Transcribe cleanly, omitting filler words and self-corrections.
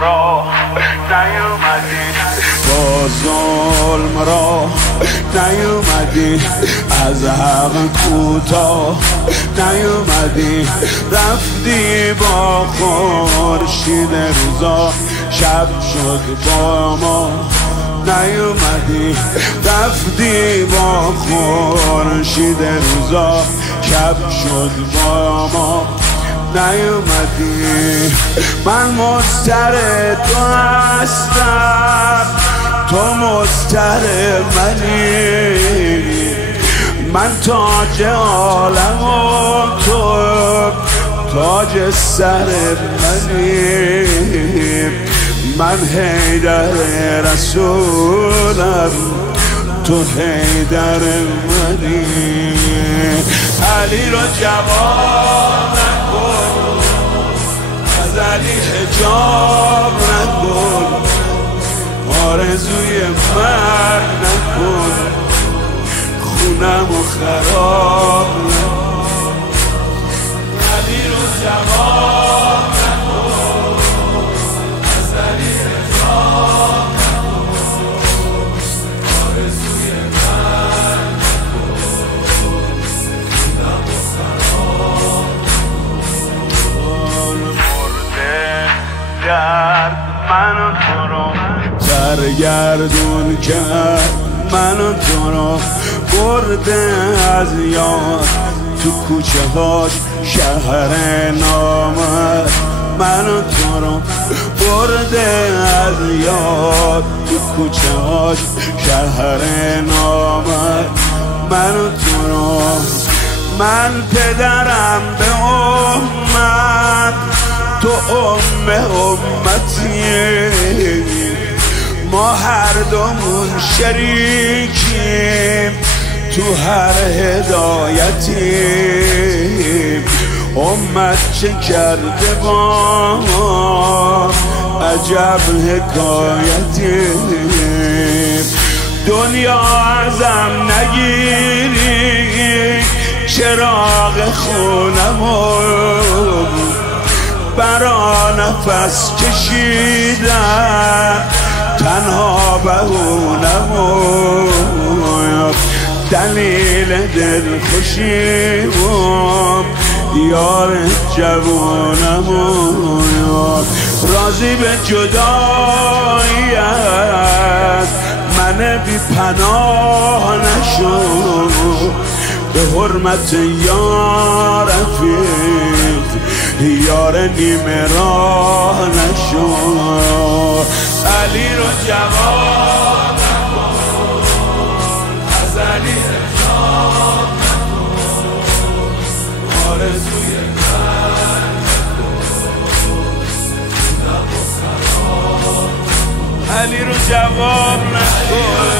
را نیومدی، با ظلم را نیومدی، از حق کوتاه نیومدی، رفتی با خورشید روزا، شب شد با ما نیومدی، رفتی با خورشید روزا، شب شد با ما نیومدی. من مضطر تو هستم، تو مضطر منی، من تاج عالم و تو تاج سر منی، من حیدر رسولم، تو حیدر منی. علی رو جواب نکن، از علی حجاب نکن، آرزوی مرگ نکن، خونم و خراب نکن. علی رو جواب نکن، از علی حجاب نکن، آرزوی مرگ نکن، خونم و خراب نکن. مرده درد من و تو رو سرگردون کرد، من و تو رو برده از یاد، تو کوچه هاش شهر نامد، من و تو رو برده از یاد، تو کوچه هاش شهر نامد، من و تو رو. من پدرم به امت، تو امتی، ما هر دومون شریکیم تو هر هدایتی، امت چه کرده با عجب حکایتی، دنیا ازم نگیری چراغ خونمو، برا نفس کشیدم تنها بهونمو، دلیل دل خوشیمم یار جوانمو، راضی به جداییت من بی پناه نشو، به حرمت یا رفیق یار نیمه راه نشو. علی رو جواب نکن، از علی حجاب نکن، آرزوی مرگ نکن، خونم و خراب نکن. علی رو جواب نکن،